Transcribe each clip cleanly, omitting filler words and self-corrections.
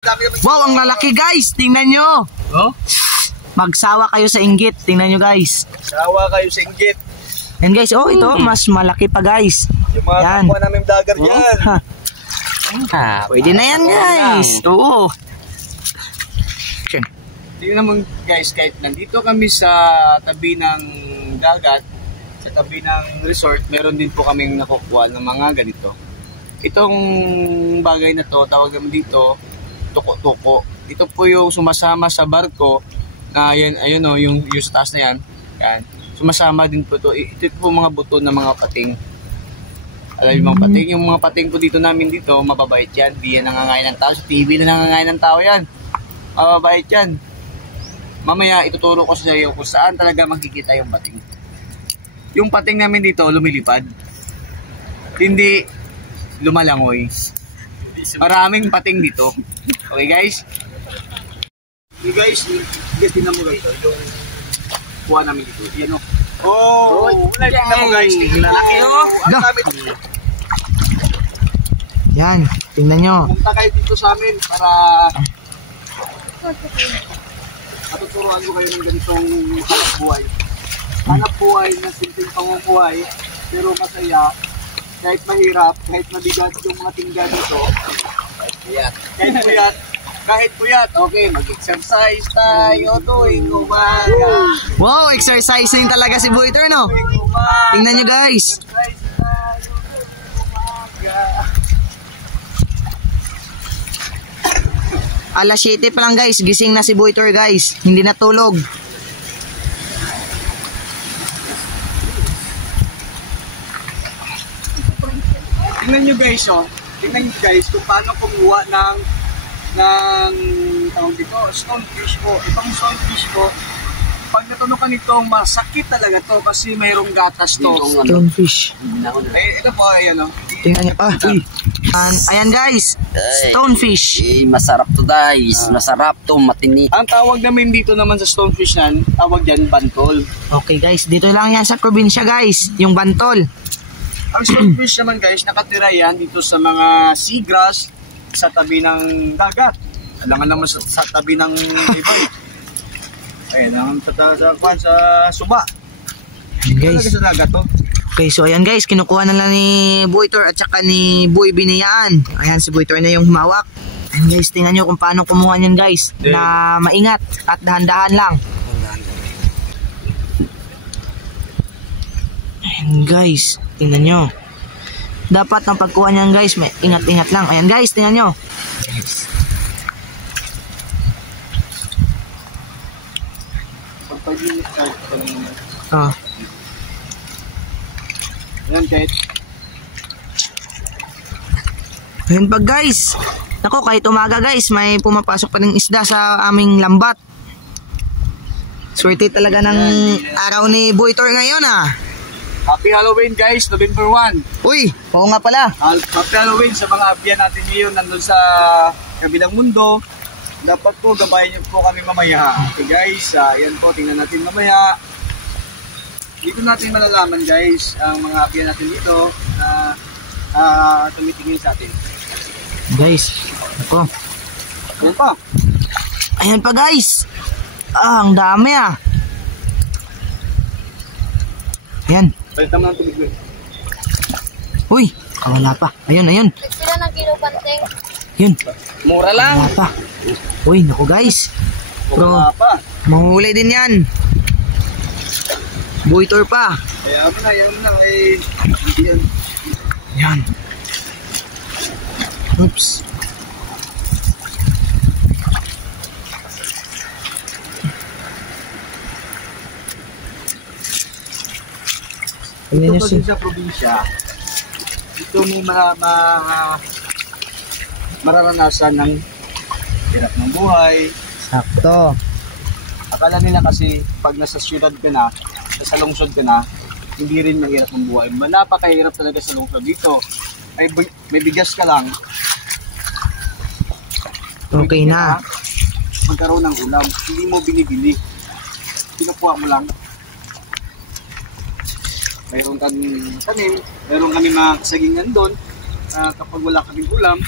Wow, ang lalaki guys. Tingnan nyo. Oh? Magsawa kayo sa inggit. Tingnan nyo guys. Sawa kayo sa inggit. Yan guys. Oh, ito. Mas malaki pa guys. Yung mga Yan. kapwa namin vlogger dyan. Pwede na yan guys. Oo. Tingnan mo guys, kahit nandito kami sa tabi ng dagat, sa tabi ng resort, meron din po kaming nakukuha ng mga ganito. Itong bagay na to, tawag naman dito, tuko-tuko. Ito po yung sumasama sa barko na yan, ayun o, yung sa taas na yan. Yan. Sumasama din po ito. Ito po mga buto ng mga pating. Alam yung mga pating. Yung mga pating po dito namin dito, mababait yan. Di yan nangangain ng tao. Sa TV na nangangain ng tao yan. Mababait yan. Mamaya ituturo ko sa iyo kung saan talaga makikita yung pating. Yung pating namin dito lumilipad. Hindi lumalangoy. Maraming pating dito. Okay guys? Okay guys, tingnan mo guys. Yung kuha namin dito. Yan o. Oh! Tingnan mo guys. Lalaki o. Ang dami dito. Yan. Tingnan nyo. Punta kayo dito sa amin para matuturuan ko kayo ng ganitong hanap buhay. Hanap buhay na simpleng pamumuhay pero masaya. Kahit mahirap, kahit mabigat yung mga tingga dito. Kahit puyat, okay, mag-exercise tayo tuwing umaga. Wow, exercising talaga si Boyter, no? Tingnan nyo guys. Exercise tayo tuwing umaga. Alas 7 pa lang guys. Gising na si Boyter guys. Hindi natulog. Tingnan nyo guys, oh. Tingnan nyo guys kung paano kumuha ng tawag dito, stonefish po. Itong stonefish po, pag natunukan nito, masakit talaga to kasi mayroong gatas to. Stonefish. Ito po, ayan oh. Tingnan nyo pa. Ayan guys. Stonefish. Masarap to guys. Masarap to, matini. Ang tawag namin dito naman sa stonefish nan, tawag yan bantol. Okay guys. Dito lang yan sa probinsya guys. Yung bantol. Ang stonefish naman guys, nakatira yan dito sa mga seagrass sa tabi ng dagat. Alangan naman sa tabi ng ibon. Ayan, ang sa suba. Ayan guys. Sa dagat to. Okay, so ayan guys. Kinukuha na lang ni Boyter at saka ni Boy Binayaan. Ayan, si Boyter na yung humawak. Ayan guys, tingnan nyo kung paano kumuha niyan guys. Na maingat at dahan-dahan lang. Ayan guys, tingnan nyo. Dapat ang pagkuha niyan guys, may ingat-ingat lang. Ayan guys, tingnan nyo. Ah. Ayan kahit. Ayan pa guys. Nako, kahit umaga guys, may pumapasok pa ng isda sa aming lambat. Swerte talaga ng araw ni Boyter ngayon ah. Happy Halloween guys, November 1. Uy, oo nga pala. Happy Halloween sa mga abyan natin ngayon nandun sa kabilang mundo. Dapat po gabayan niyo po kami mamaya. Okay guys, yan po, tingnan natin mamaya. Dito natin malalaman guys ang mga abyan natin dito na tumitingin sa atin. Guys, ako. Ayan pa. Ayan pa guys. Ang dami ah. Ayan. Palitan mo ng tubig. Uy, wala pa. Ayun, ayun. Sila ng kilo panteng. Yun. Mura lang. Wala pa. Uy, naku guys. Wala pa. Mahuli din yan. Boyter pa. Ayan mo na. Yan. Yan. Oops. Ayan Ito siya. sa probinsya, ito mo mararanasan ng hirap ng buhay. Sakto. Akala nila kasi pag nasa syudad ka na, nasa lungsod ka na, hindi rin mahirap ng buhay. Napakahirap talaga sa lungsod dito. May bigas ka lang. Okay na. Magkaroon ng ulam. Hindi mo binibili. Pinukuha mo lang. Mayroon kami tanim, mayroon kami mga kasagingan doon. Kapag wala kaming ulam,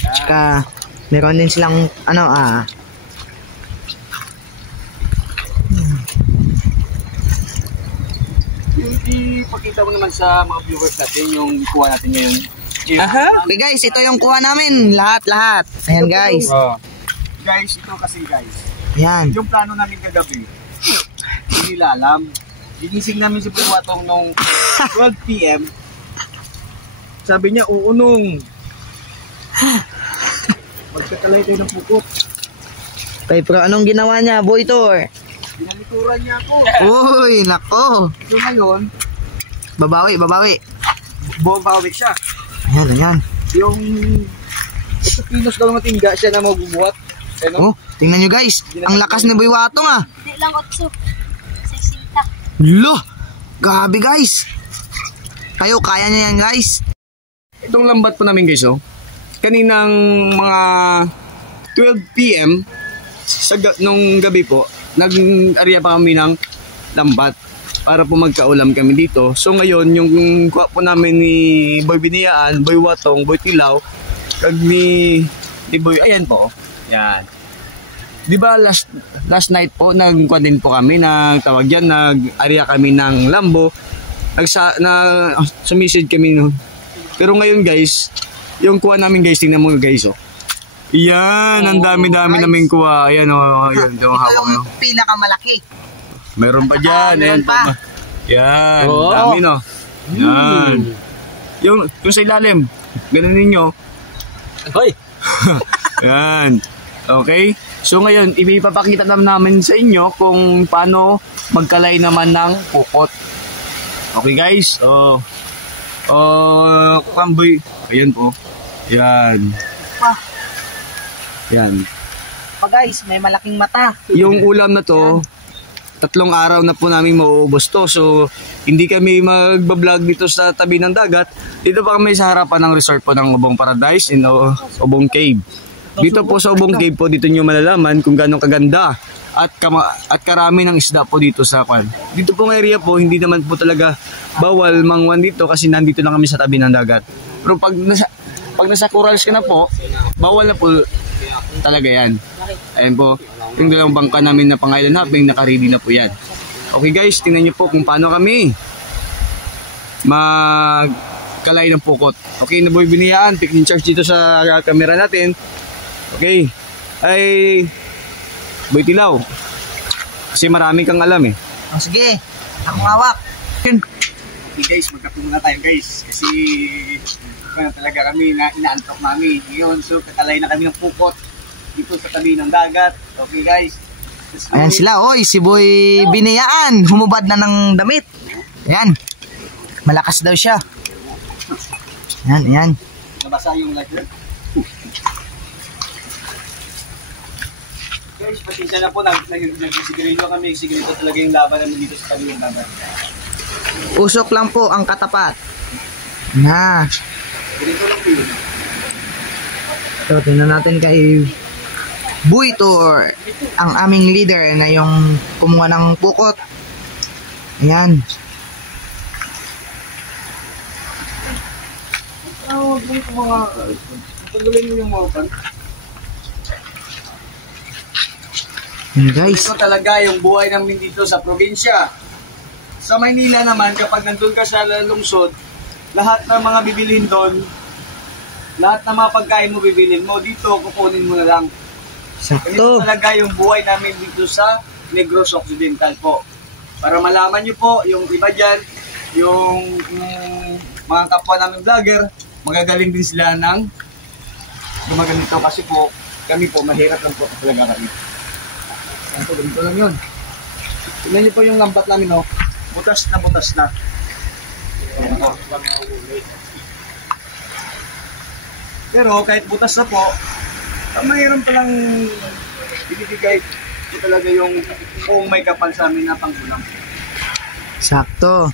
Tsaka Meron din silang, ano, Yung ipakita mo naman sa mga viewers natin yung kuha natin ngayon. Okay guys, ito yung kuha namin. Lahat. Ayan guys. Guys, ito kasi guys. Ayan. Yung plano namin kagabi, hindi nila alam. Ginising namin si Buwatong nung 12 PM. Sabi niya, uunong. Magkakalay tayo ng pukot. Okay, pero anong ginawa niya, Boytor? Binalikuran niya ako. Uy, nako. So ngayon, Babawi. bumabawi siya. Ayan. Yung 8 kilos daw matingga siya na magbubuhat. Ano? Oh, tingnan nyo guys. Ang lakas ni Boy Watong Hindi lang 8. 60. Lo! Gabi guys. Kayo, kaya nyo yan guys. Itong lambat po namin guys, kaninang mga 12 PM nung gabi po, nag-area pa kami ng lambat para po magkaulam kami dito. So ngayon, yung kuha po namin ni Boy Biniyaan, Boy Watong, Boy Tilaw, kag ni Boy, ayan po. Yan. Di ba last night po, nagkuha din po kami, tawag yan, nag-area kami ng Lambo, sumisid kami no. Pero ngayon guys, yung kuha namin guys, tingnan mo guys Yan, ang dami-dami naming kuha. Ayan ayan, Ito yung pinakamalaki. Meron pa dyan. Meron Ayan pa. Yan, dami no. Yan. Yung sa ilalim, ganun ninyo. Hoy! Yan. Okay? So ngayon, ipapakita namin sa inyo kung paano magkalay naman ng pukot. Okay guys? Kamboy. Ayan po. Yan. Yan. Guys, may malaking mata. Yung ulam na to, 3 araw na po namin mauubos to. So, hindi kami magbablog dito sa tabi ng dagat. Dito pa kami sa harapan ng resort po ng Ubong Paradise in Ubong Cave. Dito po sa Ubong Cave po, dito nyo malalaman kung gaano kaganda at karami ng isda po dito sa kwan. Dito pong area po, hindi naman po talaga bawal mangwan dito kasi nandito lang kami sa tabi ng dagat. Pero pag nasa corals ka na po, bawal na po talaga yan. Ayan po, yung dalawang bangka namin na Island Hopping, naka-ready na po yan. Okay guys, tingnan nyo po kung paano kami magkalay ng pukot. Okay, na Boy Biniyaan, pick in charge dito sa camera natin. Okay, ay Boy Tilaw, kasi marami kang alam Sige, ako hawak. Okay guys, magkape muna tayo guys, kasi talaga kami inaantok namin ngayon. So kakalay na kami ng pukot dito sa tabi ng dagat. Okay guys, Ayan sila, oy, si Boy Biniyaan, humubad na ng damit. Ayan, malakas daw siya. Ayan. nabasa yung lighter. Guys, pasensya na po, nagsigarilyo kami. Sigarilyo talaga yung laban namin dito sa tabi ng dagat. Usok lang po ang katapat. Na. Ganito lang po yun. So, tingnan natin kay Boytor, ang aming leader na yung kumuha ng pukot. Ayan. Tanggalin mo yung mga pan. Ayan guys. Ito talaga yung buhay namin dito sa probinsya. Sa Maynila naman, kapag nandun ka sa lungsod, lahat ng mga bibilhin doon, lahat ng mga pagkain mo bibilhin mo, dito kukunin mo na lang. Ito Sakto. talaga yung buhay namin dito sa Negros Occidental po. Para malaman nyo po, yung iba dyan, yung mga kapwa namin vlogger, magagaling din sila ng gumaganito kasi po, kami po, mahirap lang po talaga kami. Ganito lang yun. Tignan nyo po yung lambat namin, no? Butas na butas na. Pero kahit butas na po, ang mahirap palang ibibigay ito talaga yung kung may kapal sa amin na pangkulang. Sakto.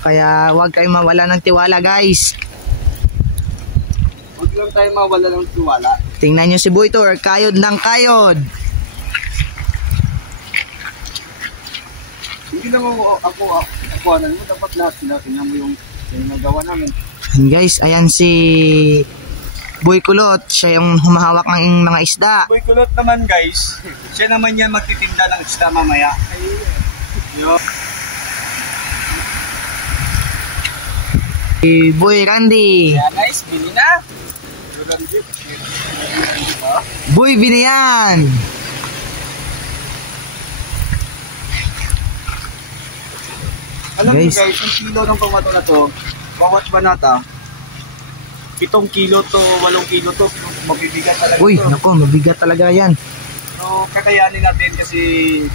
Kaya huwag kayong mawala ng tiwala guys. Huwag lang tayo mawala ng tiwala. Tingnan nyo si Boytor, kayod ng kayod. Hindi naman ako ano, dapat lahat sila. Tingnan mo yung nagawa namin. Ayan guys, ayan si Boy Kulot, siya yung humahawak ng mga isda. Boy Kulot naman guys, siya naman yan magtitinda ng isda mamaya. Yo. Si Boy Randy. Kaya guys, bili na. Boy Binayan. Alam mo Guys. guys, yung kilo ng pamato na to, bawat banata, 7 kilo to, 8 kilo to, mabibigat talaga Uy, to. naku, mabigat talaga yan. So, kakayanin natin kasi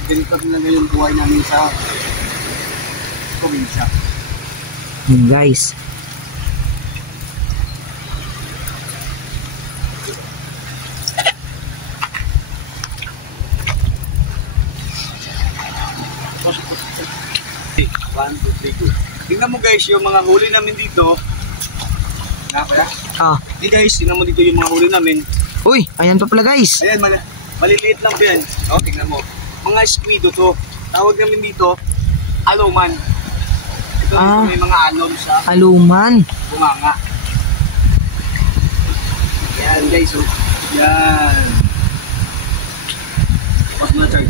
ganito talaga yung buhay namin sa probinsya. Guys. Okay, 1, 2, 3, go. Tingnan mo guys, yung mga huli namin dito. Kaya? Ah. Di guys, tingnan mo dito yung mga huli namin. Uy, ayan pa pala guys. Ayan, maliliit lang po yan. O, tingnan mo. Mga squido to. Tawag namin dito, aloman. Ito may mga alon sa Aluman. bunganga. Yan guys, oh. Yan. Tapos na, Chard.